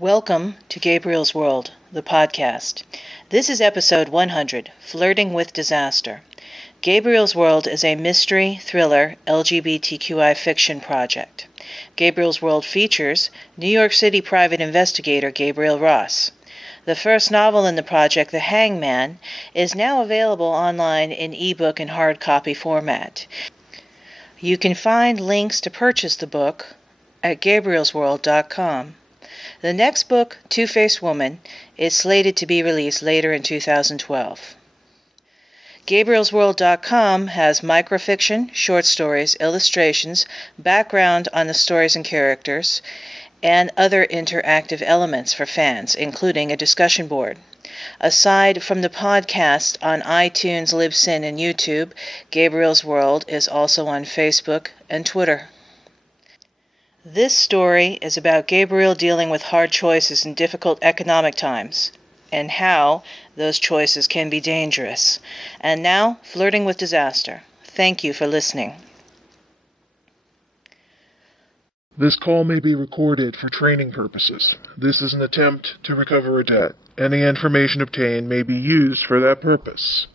Welcome to Gabriel's World, the podcast. This is episode 100, Flirting with Disaster. Gabriel's World is a mystery, thriller, LGBTQI fiction project. Gabriel's World features New York City private investigator Gabriel Ross. The first novel in the project, The Hangman, is now available online in ebook and hard copy format. You can find links to purchase the book at gabrielsworld.com. The next book, Two-Faced Woman, is slated to be released later in 2012. GabrielsWorld.com has microfiction, short stories, illustrations, background on the stories and characters, and other interactive elements for fans, including a discussion board. Aside from the podcast on iTunes, Libsyn, and YouTube, Gabriel's World is also on Facebook and Twitter. This story is about Gabriel dealing with hard choices in difficult economic times, and how those choices can be dangerous. And now, Flirting with Disaster. Thank you for listening. This call may be recorded for training purposes. This is an attempt to recover a debt. Any information obtained may be used for that purpose.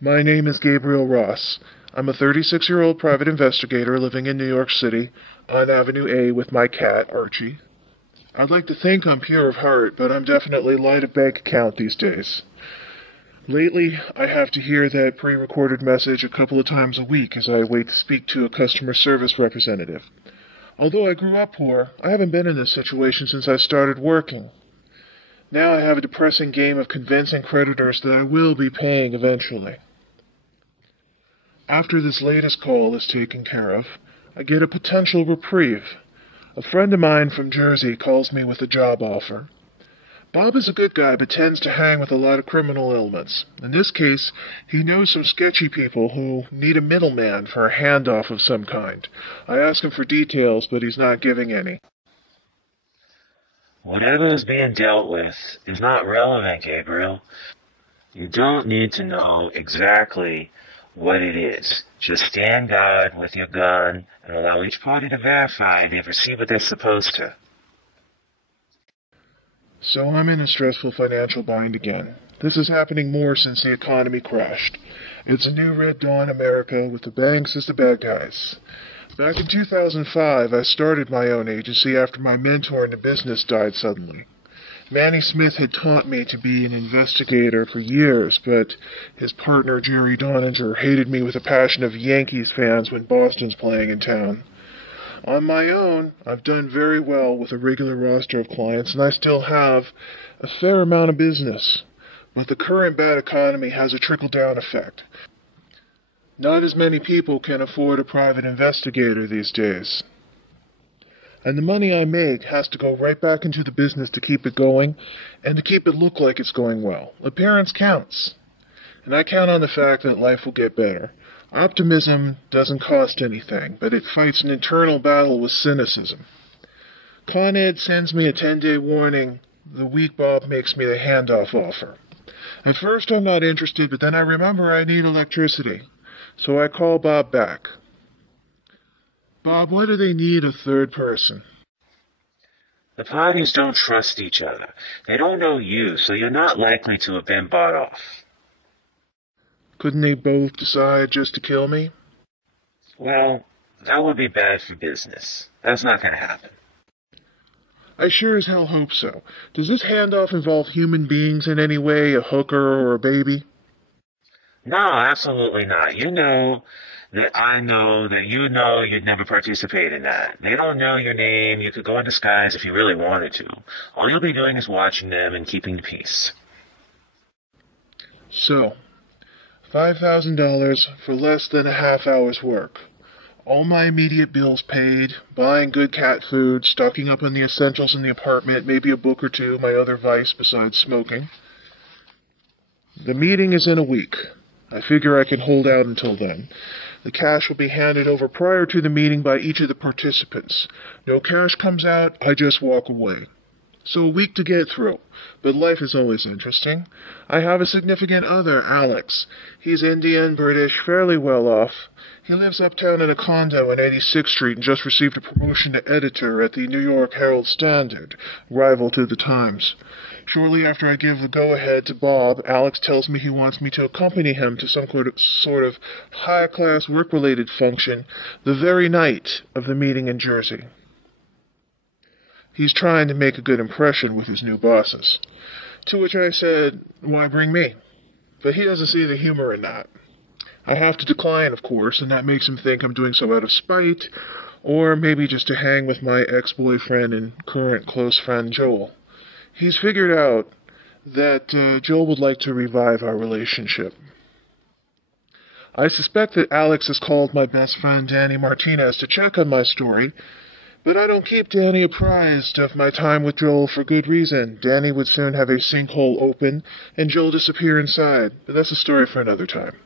My name is Gabriel Ross. I'm a 36-year-old private investigator living in New York City on Avenue A with my cat, Archie. I'd like to think I'm pure of heart, but I'm definitely light of bank account these days. Lately, I have to hear that pre-recorded message a couple of times a week as I wait to speak to a customer service representative. Although I grew up poor, I haven't been in this situation since I started working. Now I have a depressing game of convincing creditors that I will be paying eventually. After this latest call is taken care of, I get a potential reprieve. A friend of mine from Jersey calls me with a job offer. Bob is a good guy, but tends to hang with a lot of criminal elements. In this case, he knows some sketchy people who need a middleman for a handoff of some kind. I ask him for details, but he's not giving any. Whatever is being dealt with is not relevant, Gabriel. You don't need to know exactly what it is. Just stand guard with your gun and allow each party to verify they've received what they're supposed to. So I'm in a stressful financial bind again. This is happening more since the economy crashed. It's a new Red Dawn America with the banks as the bad guys. Back in 2005, I started my own agency after my mentor in the business died suddenly. Manny Smith had taught me to be an investigator for years, but his partner, Jerry Doninger, hated me with a passion of Yankees fans when Boston's playing in town. On my own, I've done very well with a regular roster of clients, and I still have a fair amount of business. But the current bad economy has a trickle-down effect. Not as many people can afford a private investigator these days. And the money I make has to go right back into the business to keep it going, and to keep it look like it's going well. Appearance counts. And I count on the fact that life will get better. Optimism doesn't cost anything, but it fights an internal battle with cynicism. Con Ed sends me a 10-day warning the week Bob makes me the handoff offer. At first I'm not interested, but then I remember I need electricity. So I call Bob back. Bob, why do they need a third person? The parties don't trust each other. They don't know you, so you're not likely to have been bought off. Couldn't they both decide just to kill me? Well, that would be bad for business. That's not going to happen. I sure as hell hope so. Does this handoff involve human beings in any way, a hooker or a baby? No, absolutely not. You know that I know that you know you'd never participate in that. They don't know your name. You could go in disguise if you really wanted to. All you'll be doing is watching them and keeping the peace. So, $5,000 for less than a half hour's work. All my immediate bills paid, buying good cat food, stocking up on the essentials in the apartment, maybe a book or two, my other vice besides smoking. The meeting is in a week. I figure I can hold out until then. The cash will be handed over prior to the meeting by each of the participants. No cash comes out, I just walk away. so a week to get through. But life is always interesting. I have a significant other, Alex. He's Indian, British, fairly well off. He lives uptown in a condo on 86th Street and just received a promotion to editor at the New York Herald Standard, rival to the Times. Shortly after I give the go-ahead to Bob, Alex tells me he wants me to accompany him to some sort of high-class work-related function the very night of the meeting in Jersey. He's trying to make a good impression with his new bosses. To which I said, why bring me? But he doesn't see the humor in that. I have to decline, of course, and that makes him think I'm doing so out of spite, or maybe just to hang with my ex-boyfriend and current close friend Joel. He's figured out that Joel would like to revive our relationship. I suspect that Alex has called my best friend Danny Martinez to check on my story, but I don't keep Danny apprised of my time with Joel for good reason. Danny would soon have a sinkhole open, and Joel disappear inside, but that's a story for another time.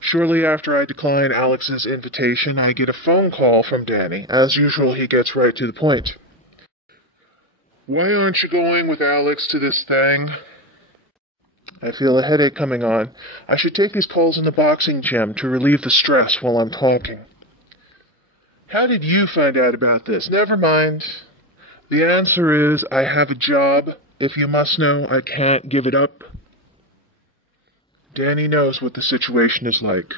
Shortly after I decline Alex's invitation, I get a phone call from Danny. As usual, he gets right to the point. Why aren't you going with Alex to this thing? I feel a headache coming on. I should take these calls in the boxing gym to relieve the stress while I'm talking. How did you find out about this? Never mind. The answer is, I have a job. If you must know, I can't give it up. Danny knows what the situation is like.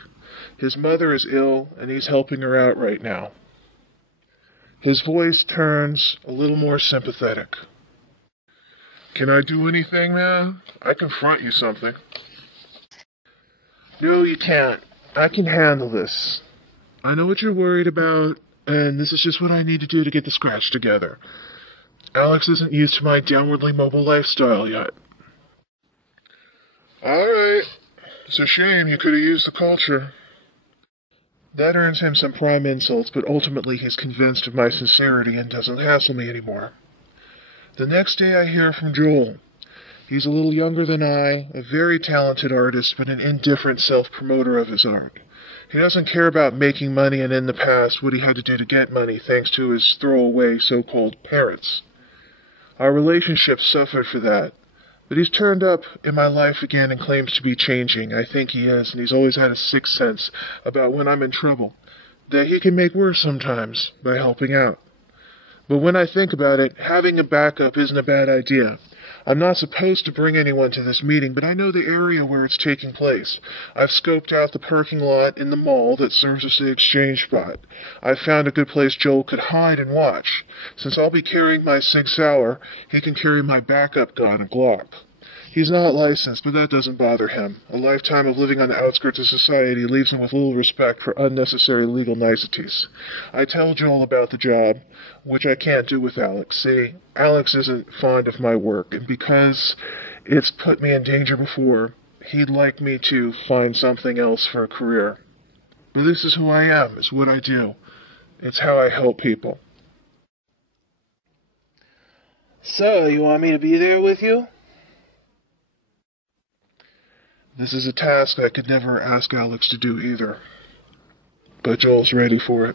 His mother is ill, and he's helping her out right now. His voice turns a little more sympathetic. Can I do anything, man? I can front you something. No, you can't. I can handle this. I know what you're worried about, and this is just what I need to do to get the scratch together. Alex isn't used to my downwardly mobile lifestyle yet. Alright. It's a shame you could have used the culture. That earns him some prime insults, but ultimately he's convinced of my sincerity and doesn't hassle me anymore. The next day I hear from Joel. He's a little younger than I, a very talented artist, but an indifferent self-promoter of his art. He doesn't care about making money, and in the past, what he had to do to get money thanks to his throwaway so-called parents. Our relationship suffered for that. But he's turned up in my life again and claims to be changing. I think he is, and he's always had a sixth sense about when I'm in trouble. That he can make worse sometimes by helping out. But when I think about it, having a backup isn't a bad idea. I'm not supposed to bring anyone to this meeting, but I know the area where it's taking place. I've scoped out the parking lot in the mall that serves as the exchange spot. I've found a good place Joel could hide and watch. Since I'll be carrying my Sig Sauer, he can carry my backup gun, a Glock. He's not licensed, but that doesn't bother him. A lifetime of living on the outskirts of society leaves him with little respect for unnecessary legal niceties. I tell Joel about the job, which I can't do with Alex. See, Alex isn't fond of my work, and because it's put me in danger before, he'd like me to find something else for a career. But this is who I am. It's what I do. It's how I help people. So, you want me to be there with you? This is a task I could never ask Alex to do either. But Joel's ready for it.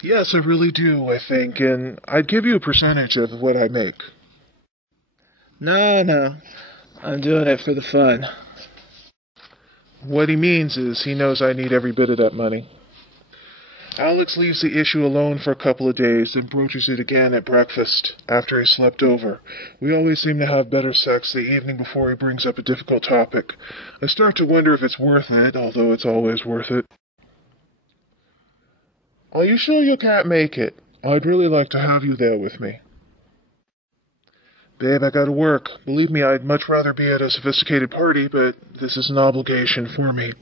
Yes, I really do, I think, and I'd give you a percentage of what I make. No, I'm doing it for the fun. What he means is he knows I need every bit of that money. Alex leaves the issue alone for a couple of days, then broaches it again at breakfast, after he slept over. We always seem to have better sex the evening before he brings up a difficult topic. I start to wonder if it's worth it, although it's always worth it. Are you sure you can't make it? I'd really like to have you there with me. Babe, I gotta work. Believe me, I'd much rather be at a sophisticated party, but this is an obligation for me.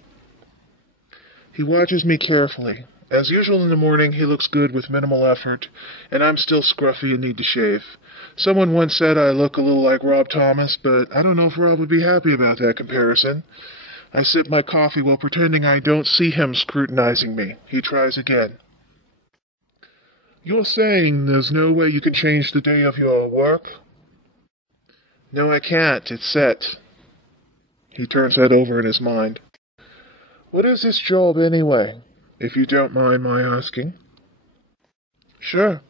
He watches me carefully. As usual in the morning, he looks good with minimal effort, and I'm still scruffy and need to shave. Someone once said I look a little like Rob Thomas, but I don't know if Rob would be happy about that comparison. I sip my coffee while pretending I don't see him scrutinizing me. He tries again. You're saying there's no way you can change the day of your work? No, I can't. It's set. He turns that over in his mind. What is this job anyway? If you don't mind my asking. Sure.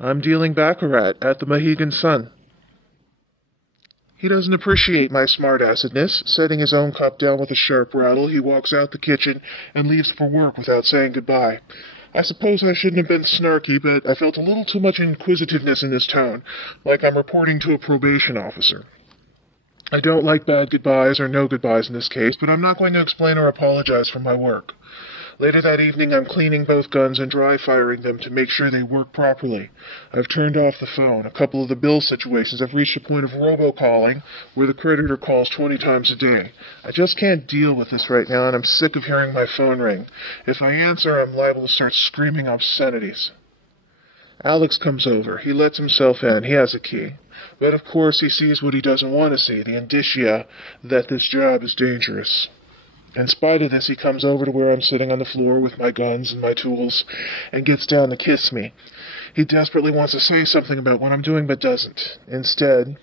I'm dealing baccarat at the Mohegan Sun. He doesn't appreciate my smart-assedness. Setting his own cup down with a sharp rattle, he walks out the kitchen and leaves for work without saying goodbye. I suppose I shouldn't have been snarky, but I felt a little too much inquisitiveness in his tone, like I'm reporting to a probation officer. I don't like bad goodbyes or no goodbyes in this case, but I'm not going to explain or apologize for my work. Later that evening, I'm cleaning both guns and dry-firing them to make sure they work properly. I've turned off the phone. A couple of the bill situations have reached a point of robocalling where the creditor calls 20 times a day. I just can't deal with this right now, and I'm sick of hearing my phone ring. If I answer, I'm liable to start screaming obscenities. Alex comes over. He lets himself in. He has a key. But of course, he sees what he doesn't want to see, the indicia that this job is dangerous. In spite of this, he comes over to where I'm sitting on the floor with my guns and my tools and gets down to kiss me. He desperately wants to say something about what I'm doing, but doesn't. Instead,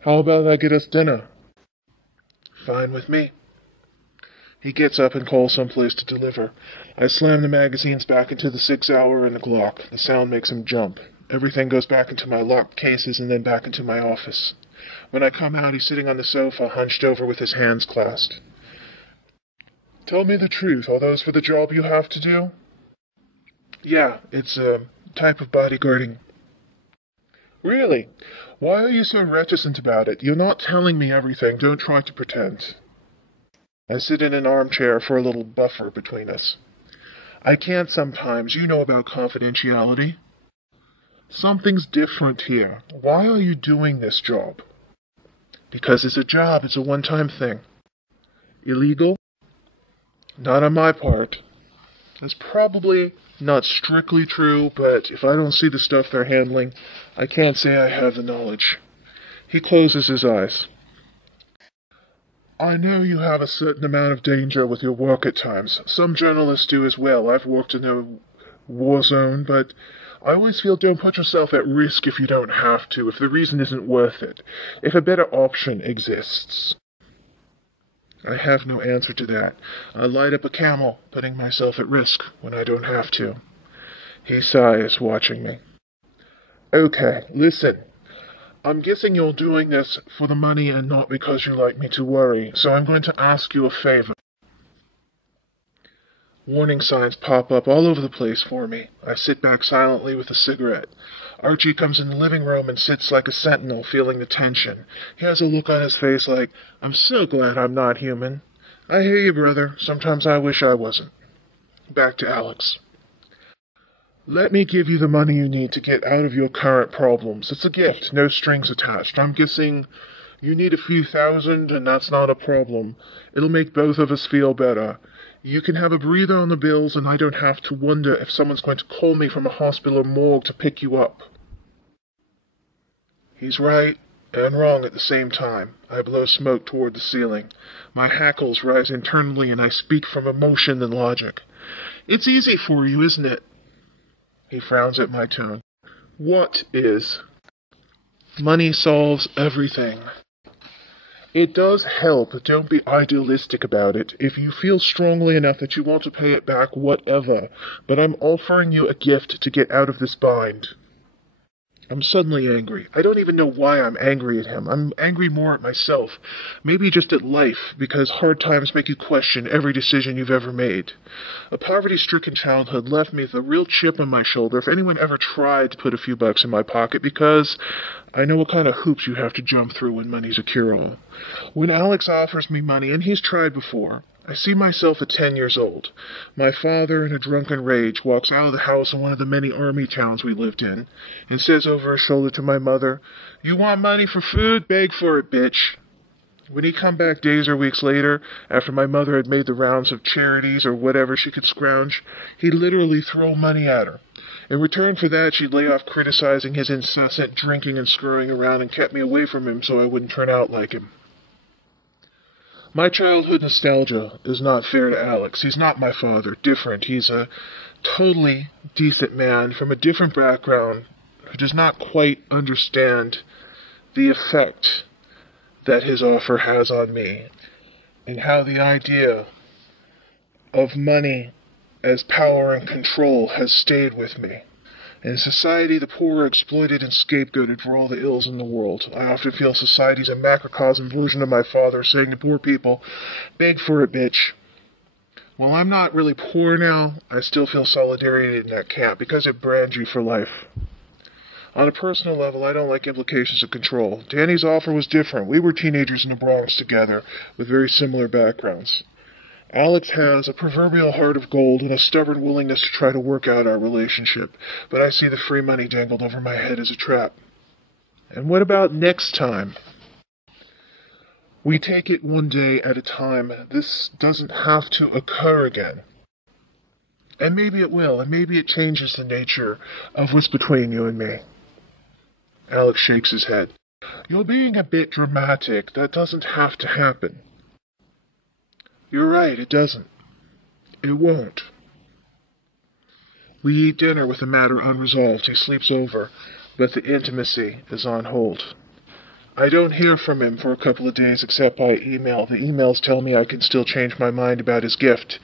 how about I get us dinner? Fine with me. He gets up and calls someplace to deliver. I slam the magazines back into the 6-hour and the Glock. The sound makes him jump. Everything goes back into my locked cases and then back into my office. When I come out, he's sitting on the sofa, hunched over with his hands clasped. Tell me the truth. Are those for the job you have to do? Yeah, it's a type of bodyguarding. Really? Why are you so reticent about it? You're not telling me everything. Don't try to pretend. I sit in an armchair for a little buffer between us. I can't sometimes. You know about confidentiality. Something's different here. Why are you doing this job? Because it's a job. It's a one-time thing. Illegal? Not on my part. That's probably not strictly true, but if I don't see the stuff they're handling, I can't say I have the knowledge. He closes his eyes. I know you have a certain amount of danger with your work at times. Some journalists do as well. I've worked in a war zone, but I always feel don't put yourself at risk if you don't have to, if the reason isn't worth it, if a better option exists. I have no answer to that. I light up a Camel, putting myself at risk when I don't have to. He sighs, watching me. Okay, listen. I'm guessing you're doing this for the money and not because you like me to worry, so I'm going to ask you a favor. Warning signs pop up all over the place for me. I sit back silently with a cigarette. Archie comes in the living room and sits like a sentinel, feeling the tension. He has a look on his face like, I'm so glad I'm not human. I hear you, brother. Sometimes I wish I wasn't. Back to Alex. Let me give you the money you need to get out of your current problems. It's a gift, no strings attached. I'm guessing you need a few thousand, and that's not a problem. It'll make both of us feel better. You can have a breather on the bills, and I don't have to wonder if someone's going to call me from a hospital or morgue to pick you up. He's right and wrong at the same time. I blow smoke toward the ceiling. My hackles rise internally, and I speak from emotion and logic. It's easy for you, isn't it? He frowns at my tone. What is? Money solves everything. It does help, but don't be idealistic about it. If you feel strongly enough that you want to pay it back, whatever. But I'm offering you a gift to get out of this bind. I'm suddenly angry. I don't even know why I'm angry at him. I'm angry more at myself. Maybe just at life, because hard times make you question every decision you've ever made. A poverty-stricken childhood left me with a real chip on my shoulder if anyone ever tried to put a few bucks in my pocket, because I know what kind of hoops you have to jump through when money's a cure-all. When Alex offers me money, and he's tried before, I see myself at 10 years old. My father, in a drunken rage, walks out of the house in one of the many army towns we lived in, and says over his shoulder to my mother, "You want money for food? Beg for it, bitch." When he'd come back days or weeks later, after my mother had made the rounds of charities or whatever she could scrounge, he'd literally throw money at her. In return for that, she'd lay off criticizing his incessant drinking and screwing around and kept me away from him so I wouldn't turn out like him. My childhood nostalgia is not fair to Alex. He's not my father. Different. He's a totally decent man from a different background who does not quite understand the effect that his offer has on me and how the idea of money as power and control has stayed with me. In society, the poor are exploited and scapegoated for all the ills in the world. I often feel society's a macrocosm version of my father saying to poor people, beg for it, bitch. While I'm not really poor now, I still feel solidarity in that camp because it brands you for life. On a personal level, I don't like implications of control. Danny's offer was different. We were teenagers in the Bronx together with very similar backgrounds. Alex has a proverbial heart of gold and a stubborn willingness to try to work out our relationship, but I see the free money dangled over my head as a trap. And what about next time? We take it one day at a time. This doesn't have to occur again. And maybe it will, and maybe it changes the nature of what's between you and me. Alex shakes his head. You're being a bit dramatic. That doesn't have to happen. You're right, it doesn't. It won't. We eat dinner with the matter unresolved. He sleeps over, but the intimacy is on hold. I don't hear from him for a couple of days except by email. The emails tell me I can still change my mind about his gift,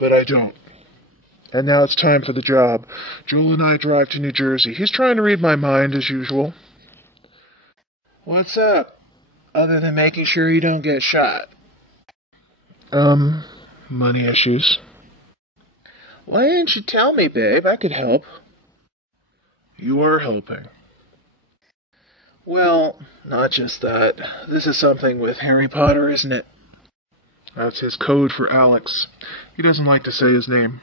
but I don't. And now it's time for the job. Joel and I drive to New Jersey. He's trying to read my mind as usual. What's up? Other than making sure you don't get shot. Money issues. Why didn't you tell me, babe? I could help. You are helping. Well, not just that. This is something with Harry Potter, isn't it? That's his code for Alex. He doesn't like to say his name.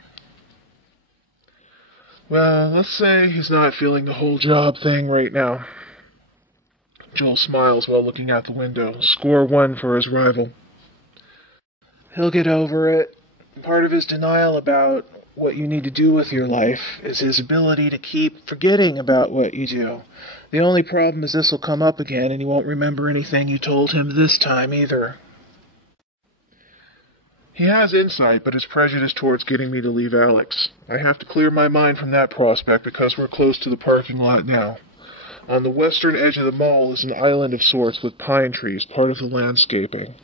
Well, let's say he's not feeling the whole job thing right now. Joel smiles while looking out the window. Score 1 for his rival. He'll get over it. Part of his denial about what you need to do with your life is his ability to keep forgetting about what you do. The only problem is this will come up again and he won't remember anything you told him this time either. He has insight, but is prejudiced towards getting me to leave Alex. I have to clear my mind from that prospect because we're close to the parking lot now. On the western edge of the mall is an island of sorts with pine trees, part of the landscaping.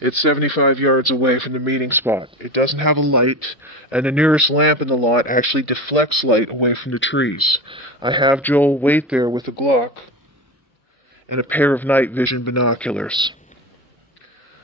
It's 75 yards away from the meeting spot. It doesn't have a light, and the nearest lamp in the lot actually deflects light away from the trees. I have Joel wait there with a Glock and a pair of night vision binoculars.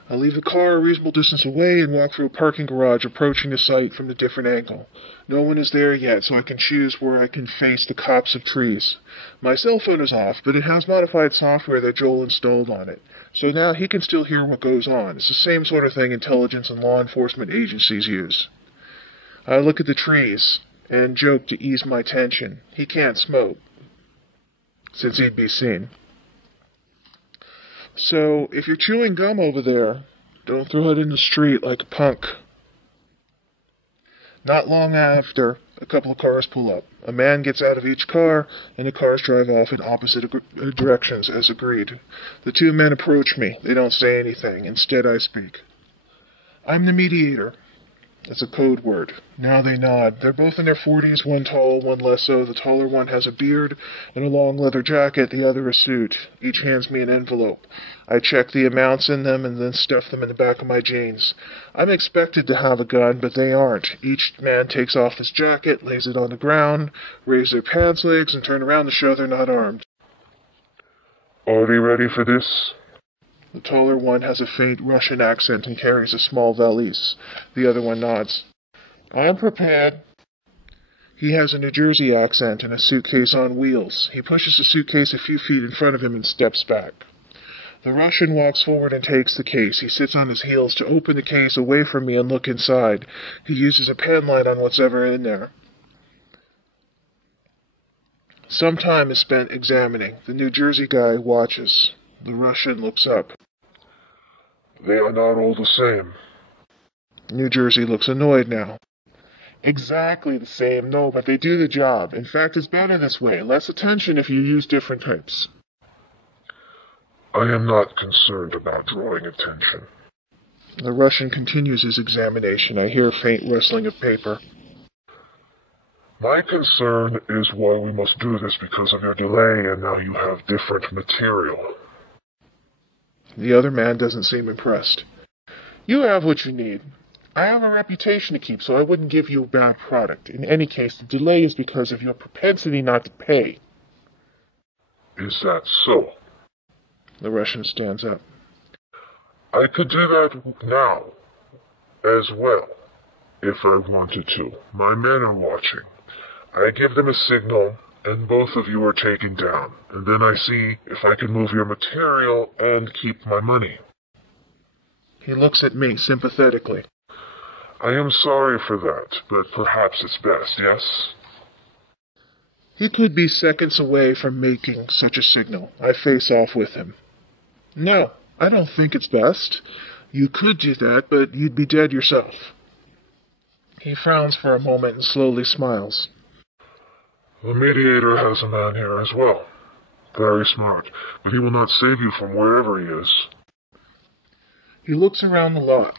I leave the car a reasonable distance away and walk through a parking garage, approaching the site from a different angle. No one is there yet, so I can choose where I can face the copse of trees. My cell phone is off, but it has modified software that Joel installed on it, so now he can still hear what goes on. It's the same sort of thing intelligence and law enforcement agencies use. I look at the trees and joke to ease my tension. He can't smoke, since he'd be seen. So, if you're chewing gum over there, don't throw it in the street like a punk. Not long after, a couple of cars pull up. A man gets out of each car, and the cars drive off in opposite directions, as agreed. The two men approach me. They don't say anything. Instead, I speak. I'm the mediator. It's a code word. Now they nod. They're both in their 40s, one tall, one less so. The taller one has a beard and a long leather jacket, the other a suit. Each hands me an envelope. I check the amounts in them and then stuff them in the back of my jeans. I'm expected to have a gun, but they aren't. Each man takes off his jacket, lays it on the ground, raises their pants legs, and turn around to show they're not armed. Are they ready for this? The taller one has a faint Russian accent and carries a small valise. The other one nods. I'm prepared. He has a New Jersey accent and a suitcase on wheels. He pushes the suitcase a few feet in front of him and steps back. The Russian walks forward and takes the case. He sits on his heels to open the case away from me and look inside. He uses a pen light on what's ever in there. Some time is spent examining. The New Jersey guy watches. The Russian looks up. They are not all the same. New Jersey looks annoyed now. Exactly the same, no, but they do the job. In fact, it's better this way. Less attention if you use different types. I am not concerned about drawing attention. The Russian continues his examination. I hear a faint rustling of paper. My concern is why we must do this because of your delay, and now you have different material. The other man doesn't seem impressed. You have what you need. I have a reputation to keep, so I wouldn't give you a bad product. In any case, the delay is because of your propensity not to pay. Is that so? The Russian stands up. I could do that now, as well, if I wanted to. My men are watching. I give them a signal, and both of you are taken down. And then I see if I can move your material and keep my money. He looks at me sympathetically. I am sorry for that, but perhaps it's best, yes? He could be seconds away from making such a signal. I face off with him. No, I don't think it's best. You could do that, but you'd be dead yourself. He frowns for a moment and slowly smiles. The mediator has a man here as well. Very smart, but he will not save you from wherever he is. He looks around the lot.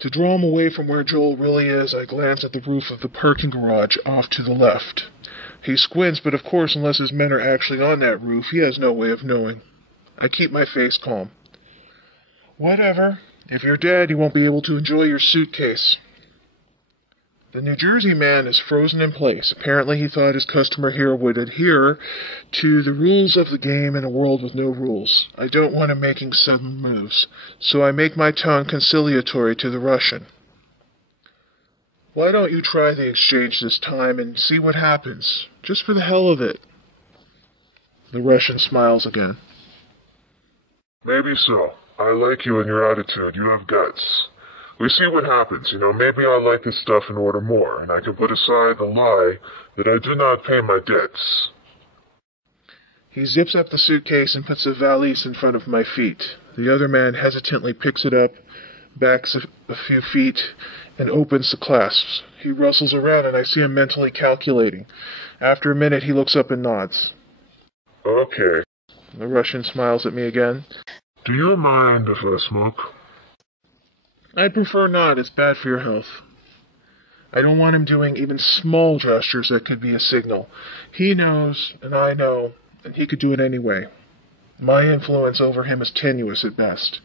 To draw him away from where Joel really is, I glance at the roof of the parking garage off to the left. He squints, but of course, unless his men are actually on that roof, he has no way of knowing. I keep my face calm. Whatever. If you're dead, you won't be able to enjoy your suitcase. The New Jersey man is frozen in place. Apparently he thought his customer here would adhere to the rules of the game in a world with no rules. I don't want him making sudden moves, so I make my tongue conciliatory to the Russian. Why don't you try the exchange this time and see what happens, just for the hell of it? The Russian smiles again. Maybe so. I like you and your attitude. You have guts. We see what happens, maybe I like this stuff and order more, and I can put aside the lie that I do not pay my debts. He zips up the suitcase and puts the valise in front of my feet. The other man hesitantly picks it up, backs a few feet, and opens the clasps. He rustles around and I see him mentally calculating. After a minute, he looks up and nods. Okay. The Russian smiles at me again. Do you mind if I smoke? I'd prefer not. It's bad for your health. I don't want him doing even small gestures that could be a signal. He knows, and I know, and he could do it anyway. My influence over him is tenuous at best.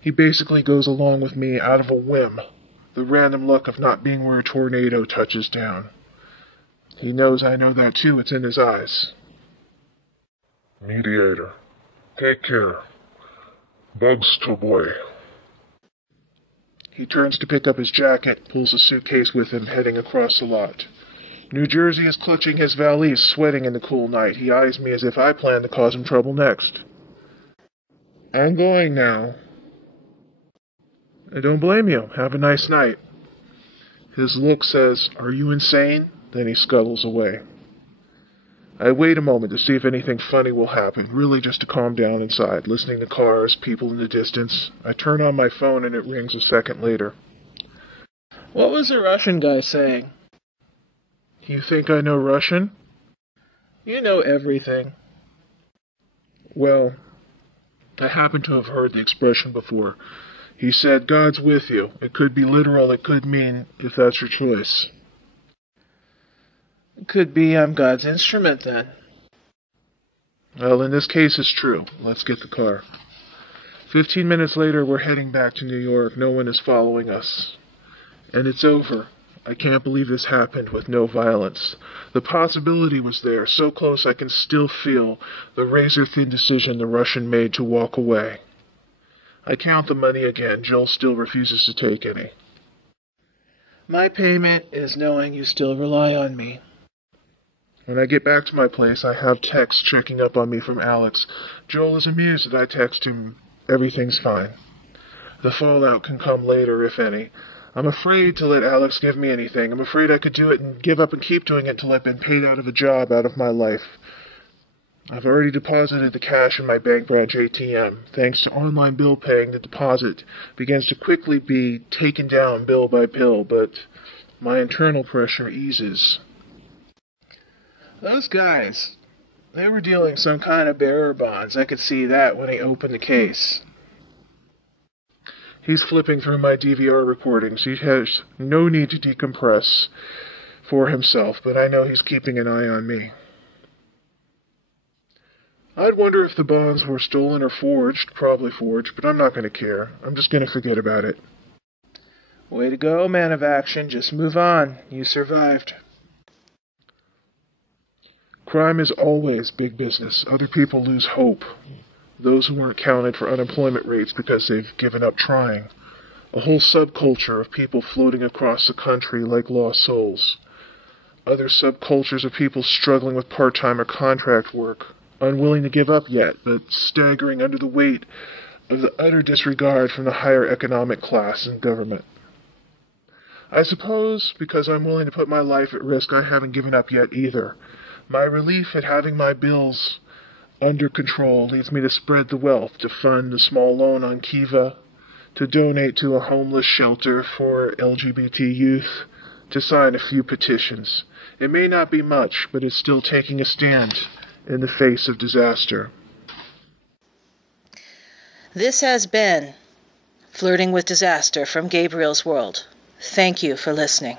He basically goes along with me out of a whim, the random luck of not being where a tornado touches down. He knows I know that too. It's in his eyes. Mediator, take care. Bugs to boy. He turns to pick up his jacket, pulls a suitcase with him, heading across the lot. New Jersey is clutching his valise, sweating in the cool night. He eyes me as if I plan to cause him trouble next. I'm going now. I don't blame you. Have a nice night. His look says, "Are you insane?" Then he scuttles away. I wait a moment to see if anything funny will happen, really just to calm down inside, listening to cars, people in the distance. I turn on my phone and it rings a second later. What was the Russian guy saying? You think I know Russian? You know everything. Well, I happen to have heard the expression before. He said, God's with you. It could be literal, it could mean, if that's your choice. It could be I'm God's instrument, then. Well, in this case, it's true. Let's get the car. 15 minutes later, we're heading back to New York. No one is following us. And it's over. I can't believe this happened with no violence. The possibility was there, so close I can still feel the razor-thin decision the Russian made to walk away. I count the money again. Joel still refuses to take any. My payment is knowing you still rely on me. When I get back to my place, I have texts checking up on me from Alex. Joel is amused that I text him, everything's fine. The fallout can come later, if any. I'm afraid to let Alex give me anything. I'm afraid I could do it and give up and keep doing it until I've been paid out of a job, out of my life. I've already deposited the cash in my bank branch ATM. Thanks to online bill paying, the deposit begins to quickly be taken down bill by bill, but my internal pressure eases. Those guys, they were dealing some kind of bearer bonds. I could see that when he opened the case. He's flipping through my DVR recordings. He has no need to decompress for himself, but I know he's keeping an eye on me. I'd wonder if the bonds were stolen or forged, probably forged, but I'm not going to care. I'm just going to forget about it. Way to go, man of action. Just move on. You survived. Crime is always big business. Other people lose hope. Those who weren't counted for unemployment rates because they've given up trying. A whole subculture of people floating across the country like lost souls. Other subcultures of people struggling with part-time or contract work, unwilling to give up yet, but staggering under the weight of the utter disregard from the higher economic class and government. I suppose, because I'm willing to put my life at risk, I haven't given up yet either. My relief at having my bills under control leads me to spread the wealth, to fund a small loan on Kiva, to donate to a homeless shelter for LGBT youth, to sign a few petitions. It may not be much, but it's still taking a stand in the face of disaster. This has been Flirting with Disaster from Gabriel's World. Thank you for listening.